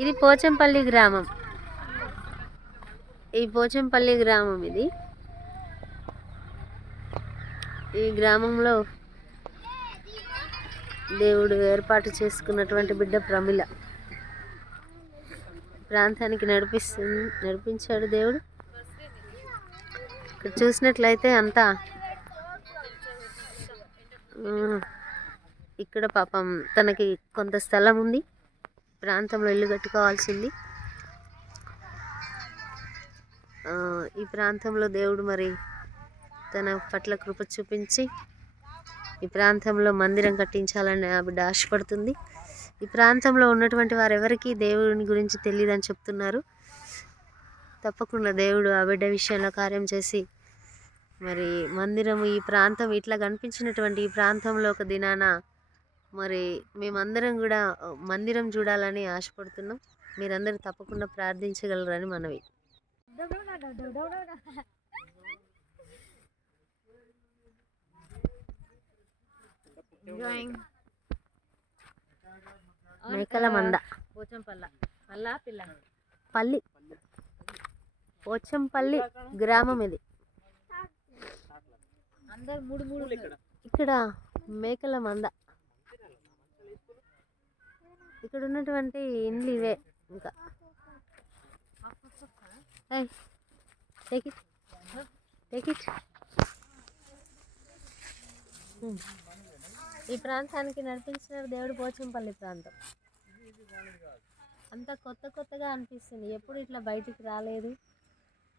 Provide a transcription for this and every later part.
ఇది పోచంపల్లి గ్రామం. ఈ పోచంపల్లి గ్రామం ఇది. ఈ గ్రామంలో దేవుడు ఏర్పాటు చేసుకున్నటువంటి బిడ్డ ప్రమిళ. ప్రాంతానికి నడిపిస్తు నడిపించాడు దేవుడు. ఇక్కడ చూసినట్లయితే అంతా ఇక్కడ పాపం తనకి కొంత స్థలం ఉంది. ప్రాంతంలో ఇల్లు కట్టుకోవాల్సింది. ఈ ప్రాంతంలో దేవుడు మరి తన పట్ల కృప చూపించి ఈ ప్రాంతంలో మందిరం కట్టించాలని ఆ బిడ్డ ఆశపడుతుంది. ఈ ప్రాంతంలో ఉన్నటువంటి వారెవరికి దేవుని గురించి తెలియదని చెప్తున్నారు. తప్పకుండా దేవుడు ఆ బిడ్డ విషయంలో కార్యం చేసి మరి మందిరం ఈ ప్రాంతం ఇట్లా కనిపించినటువంటి ఈ ప్రాంతంలో ఒక దినాన మరి మేమందరం కూడా మందిరం చూడాలని ఆశపడుతున్నాం. మీరందరూ తప్పకుండా ప్రార్థించగలరని మనవి. మేకల మంద. పోచంపల్ల. పల్లా పిల్ల? పల్లి. పోచంపల్లి గ్రామం ఇది. ఇక్కడ మేకల మంద. ఇక్కడ ఉన్నటువంటి ఇండ్లు ఇవే ఇంకా. టేక్ ఇట్ టేక్ ఇట్ ఈ ప్రాంతానికి నడిపించిన దేవుడు పోచంపల్లి ప్రాంతం. అంతా కొత్త కొత్తగా అనిపిస్తుంది. ఎప్పుడు ఇట్లా బయటికి రాలేదు.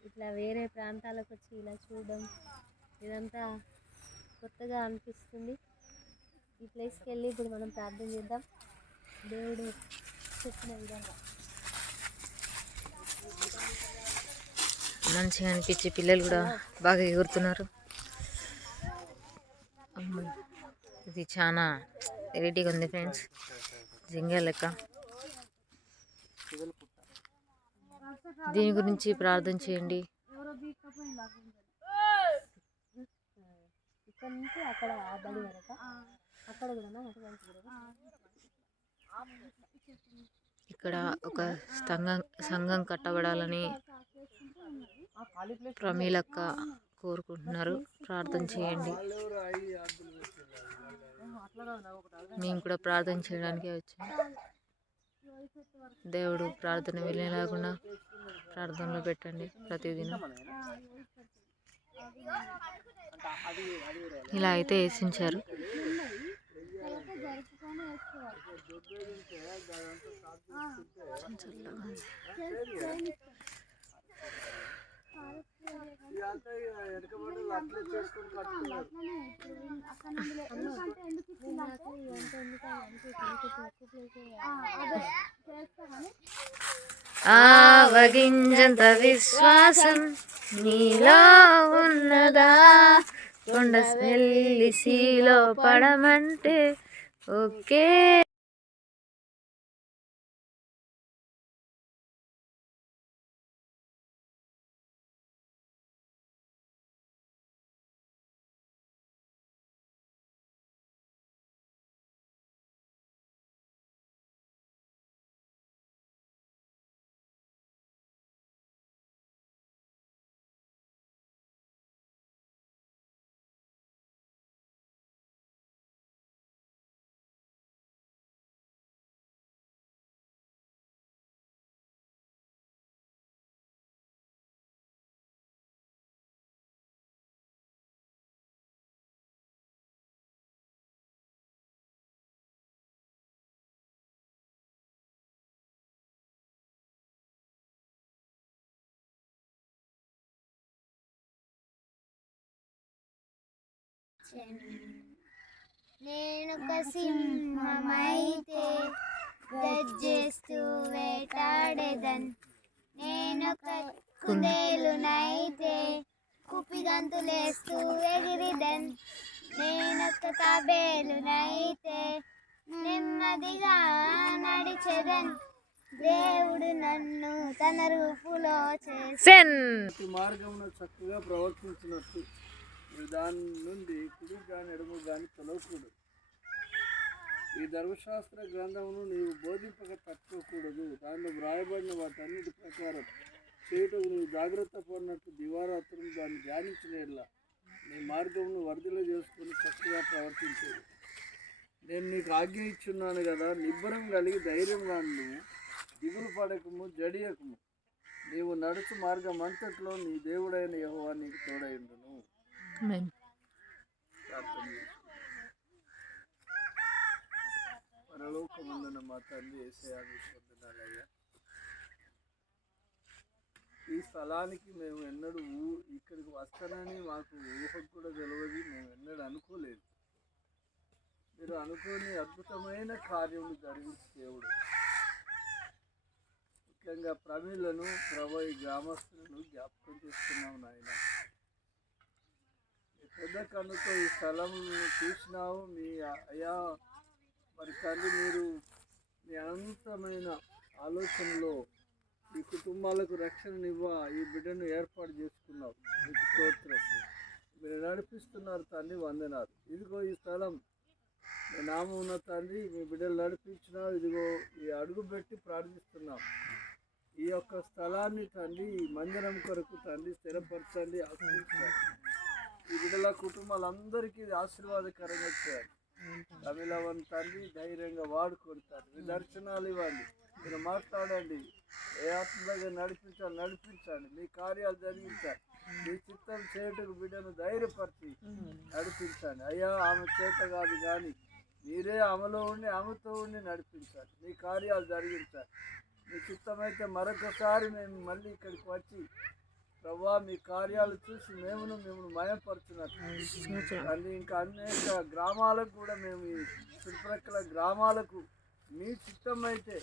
ఇట్లా వేరే ప్రాంతాలకు వచ్చి ఇలా చూడడం ఇదంతా కొత్తగా అనిపిస్తుంది. ఈ ప్లేస్కి వెళ్ళి ఇప్పుడు మనం ప్రార్థన చేద్దాం. దేవుడు చెప్పిన విధంగా. మంచిగా అనిపించి పిల్లలు కూడా బాగా ఎగురుతున్నారు. ఇది చాలా వెరైటీగా ఉంది ఫ్రెండ్స్. జింగ లెక్క. దీని గురించి ప్రార్థన చేయండి. ఇక్కడ నుంచి అక్కడ అక్కడ కూడా ఇక్కడ ఒక సంఘం సంఘం కట్టబడాలని ప్రమీలక్క కోరుకుంటున్నారు. ప్రార్థన చేయండి. మేము కూడా ప్రార్థన చేయడానికి వచ్చాం. దేవుడు ప్రార్థన వెళ్ళేలాగా ప్రార్థనలో పెట్టండి ప్రతిదినం. ఇలా అయితే వేసించారు. చల్లగా ఉంది. ఆవగింజంత విశ్వాసం నీలో ఉన్నదా? కొండ వెళ్ళి సీలో పడమంటే ఓకే. నేనొక సింహమైతే గర్జిస్తూ వేటాడేదన్. నేనొక కుందేలునైతే కుప్పిగంతులేస్తూ ఎగిరిదన్. నేనొక తాబేలునైతే నెమ్మదిగా నడిచెదన్. దేవుడు నన్ను తన రూపులో చేసి మార్గమున చక్కగా ప్రవర్తించినట్టు. ఇప్పుడు దాని నుండి కుడి కానీ ఎడము కానీ తొలవకూడదు. ఈ ధర్మశాస్త్ర గ్రంథమును నీవు బోధింపక తట్టుకోకూడదు. దానిలో వ్రాయబడిన వాటన్నిటి ప్రకారం చేయటం నువ్వు జాగ్రత్త పడినట్టు దివారాత్రులు దాన్ని ధ్యానించిన నీ మార్గమును వర్ధిల చేసుకుని చక్కగా ప్రవర్తించేది. నేను నీకు ఆజ్ఞ ఇచ్చున్నాను కదా నిబ్బరం కలిగి ధైర్యం కానీ దిగులు పడకము జడియకము. నీవు నడుచు మార్గం అంతట్లో నీ దేవుడైన యహోవా నీకు తోడైండును పరలోకమందున మా తండ్రి ఏసయాన్ని ఈ స్థలానికి మేము ఎన్నడూ ఊ ఇక్కడికి వస్తానని మాకు ఊహకు కూడా తెలియదు మేము ఎన్నడూ అనుకోలేదు. మీరు అనుకోని అద్భుతమైన కార్యములు జరిగించి దేవుడు. ముఖ్యంగా ప్రమిళ్ళను ప్రభు ఈ గ్రామస్తులను జ్ఞాపకం చేస్తున్నాం నాయన. పెద్ద కన్నుతో ఈ స్థలం చూసినావు మీ అయా మరి తల్లి మీరు మీ అనంతమైన ఆలోచనలో ఈ కుటుంబాలకు రక్షణనివ్వ ఈ బిడ్డను ఏర్పాటు చేసుకున్నావు. మీకు స్తోత్రం. మీరు నడిపిస్తున్నారు తండ్రి వందనాలు. ఇదిగో ఈ స్థలం. మీ నామం ఉన్న తండ్రి మీ బిడ్డలు నడిపించినావు. ఇదిగో ఈ అడుగు పెట్టి ప్రార్థిస్తున్నాం. ఈ యొక్క స్థలాన్ని తండ్రి ఈ మందిరం కొరకు తండ్రి స్థిరపరచండి ఆశీర్వదించండి. ఈ బిడ్డల కుటుంబాలందరికీ ఇది ఆశీర్వాదకరంగా చేయాలి తమిళవన్ తండ్రి ధైర్యంగా వాడుకుంటారు. మీ దర్శనాలు ఇవ్వండి. మీరు మాట్లాడండి. ఏ ఆత్మగా నడిపించాలి నడిపించండి. మీ కార్యాలు జరిగించాలి. మీ చిత్తం చేయటకు బిడ్డను ధైర్యపరిచి నడిపించండి. అయ్యా ఆమె చేత కాదు కానీ మీరే ఆమెలో ఉండి ఆమెతో ఉండి నడిపించాలి. మీ కార్యాలు జరిగించాలి. మీ చిత్తమైతే మరొకసారి మేము మళ్ళీ ఇక్కడికి వచ్చి ప్రభా మీ కార్యాలు చూసి మేమును మిమ్మల్ని మయపరుచున్నట్టు తల్లి ఇంకా అనేక గ్రామాలకు కూడా మేము ఈ చుట్టుప్రక్కల గ్రామాలకు మీ చిత్తం అయితే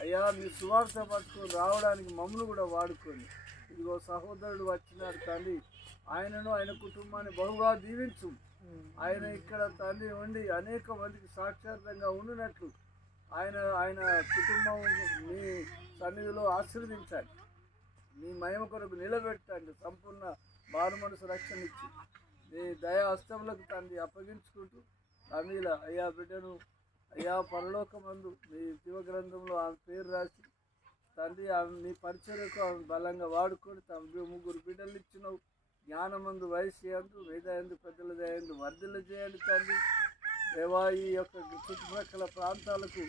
అయ్యా మీ సువార్త పట్టుకొని రావడానికి మమ్మల్ని కూడా వాడుకోండి ఇదిగో సహోదరుడు వచ్చినాడు తండ్రి ఆయనను ఆయన కుటుంబాన్ని బహుగా దీవించు. ఆయన ఇక్కడ తండ్రి ఉండి అనేక మందికి సాక్షాత్తంగా ఉండినట్లు ఆయన ఆయన కుటుంబం మీ సన్నిధిలో ఆశీర్వదించండి నీ మహిమ కొరకు నిలబెట్టండి. సంపూర్ణ మారు మనసు రక్షణ ఇచ్చి. నీ దయా హస్తములకు తండ్రి అప్పగించుకుంటూ తమిళ అయ్యా బిడ్డను అయ్యా పరలోకమందు మీ దివ గ్రంథంలో ఆమె పేరు రాసి తండ్రి ఆమె నీ పరిచయకు ఆమె బలంగా వాడుకొని తమ ముగ్గురు బిడ్డలు ఇచ్చినావు. జ్ఞానమందు వయసు అందు వేదాయందు పెద్దల దయందు వర్ధలు చేయండి తండ్రి. దేవా ఈ యొక్క చుట్టుపక్కల ప్రాంతాలకు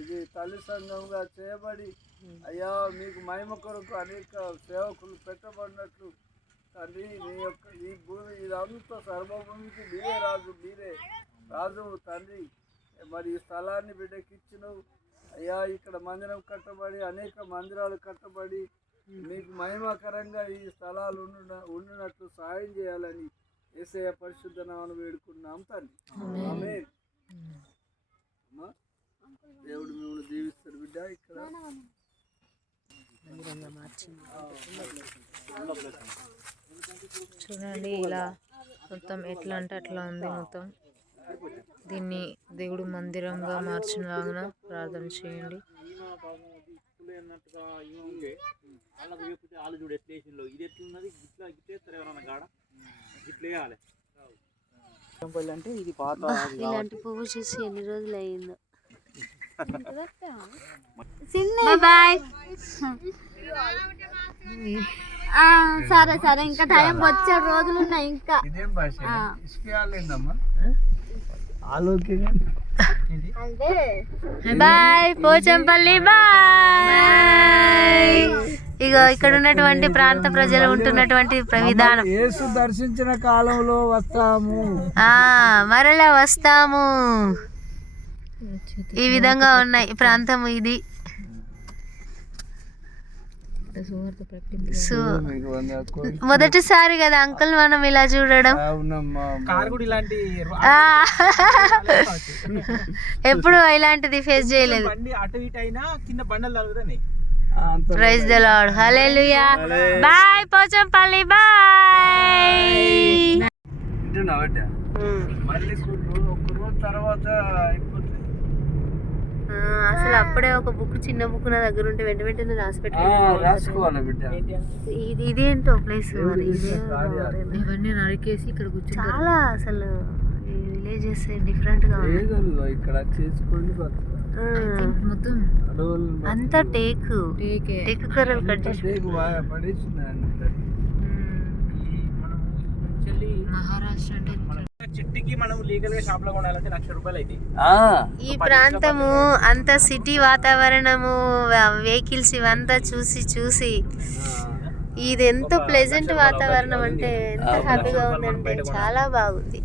ఇది తల్లి సంఘంగా చేయబడి అయ్యా మీకు మహిమ కొరకు అనేక సేవకులు పెట్టబడినట్లు తండ్రి మీ యొక్క ఈ భూమి ఇదంతా సర్వభూమికి మీరే రాజు మీరే రాజు తండ్రి. మరి ఈ స్థలాన్ని బిడ్డకి ఇచ్చినవు అయ్యా ఇక్కడ మందిరం కట్టబడి అనేక మందిరాలు కట్టబడి మీకు మహిమకరంగా ఈ స్థలాలు ఉండున ఉండినట్లు సహాయం చేయాలని ఏసయ పరిశుద్ధ నామను వేడుకున్నాం తండ్రి. దేవుడు మిమ్మల్ని దీవిస్తాడు బిడ్డ ఇక్కడ. చూడండి ఇలా మొత్తం ఎట్లా అంటే అట్లా ఉంది మొత్తం. దీన్ని దేవుడు మందిరంగా మార్చినలాగా ప్రార్థన చేయండి. వాళ్ళు చూడు ఎట్లా ఇది ఎట్లున్నది ఎవరన్నా కాడ అంటే ఇది పాత ఇలాంటి పువ్వు చూసి ఎన్ని రోజులు అయ్యిందో. సరే సరే ఇంకా టైం వచ్చే రోజులు ఉన్నాయి ఇంకా. Bye Pochampally bye. ఇగో ఇక్కడ ఉన్నటువంటి ప్రాంత ప్రజలు ఉంటున్నటువంటి విధానం దర్శించిన కాలంలో వస్తాము. ఆ మరలా వస్తాము. ఈ విధంగా ఉన్నాయి. ప్రాంతం ఇది. మొదటిసారి కదా అంకుల్ మనం ఇలా చూడడం. ఎప్పుడు ఇలాంటిది ఫేస్ చేయలేదు. Praise the lord hallelujah bye Pochampally bye? మళ్ళీ ఒక్క రోజు తర్వాత అసలు అప్పుడే ఒక బుక్ చిన్న బుక్ నా దగ్గర ఉంటే వెంట వెంటనే రాసి ఆ, పెట్టుకుని రాసుకోవాలి బిడ్డ? ఇది ఇదేంటో ప్లేస్. ఇవన్నీ నరికేసి ఇక్కడ కూర్చుంటారు. చాలా అసలు ఈ విలేజెస్ డిఫరెంట్గా ఉన్నాయి. లేదనుకో ఇక్కడ. ఆ, మొత్తం. అంతా టేకు. టేకే. కర్రలు కట్ చేసి. మహారాష్ట్ర అంటే చెట్టుకి మనం లీగల్గా షాప్లో కొనాలంటే లక్ష రూపాయలు అయితే ఈ ప్రాంతము అంత సిటీ వాతావరణము వెహికల్స్ ఇవంతా చూసి చూసి. ఇది ఎంతో ప్లెజెంట్ వాతావరణం అంటే ఎంత హ్యాపీగా ఉందంటే చాలా బాగుంది.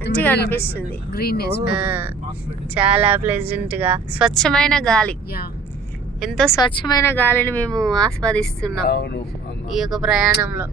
మంచిగా అనిపిస్తుంది. గ్రీన్నెస్ ఆ, చాలా ప్లెజెంట్గా స్వచ్ఛమైన గాలి. యా ఎంతో స్వచ్ఛమైన గాలిని మేము ఆస్వాదిస్తున్నాం ఈ యొక్క ప్రయాణంలో.